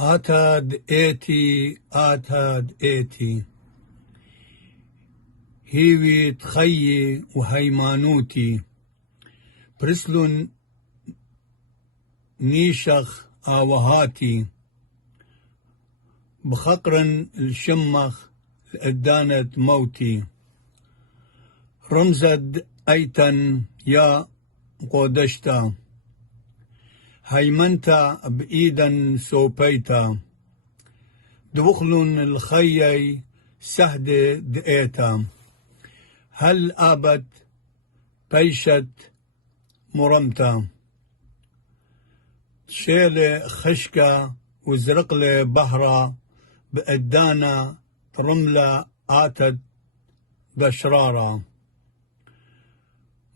آتاد إيتي هيوي تخيي وهيمانوتي برسلون نيشخ آوهاتي بخقرن الشمخ الدانت موتي رمزد أيتن يا قودشتا هيمنتا بإيدا سوبيتا دوخلن الخيي سهد دئيتا هل آبت بيشت مرمتا شيل خشكا وزرقل بهرة بأدانا رملة آتت بشرارا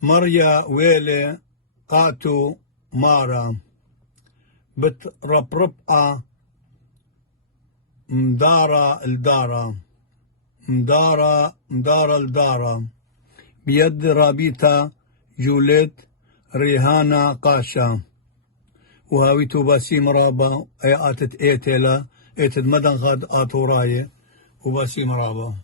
مريا ويلي قاتو مارا بتربربقة مدارة الدارة مدارة الدارة بيد رابيتا جوليت ريهانا قاشا وهاويتو باسيم رابا اي آتت ايتلا ايتد مدن غاد آتو راية وباسيم رابا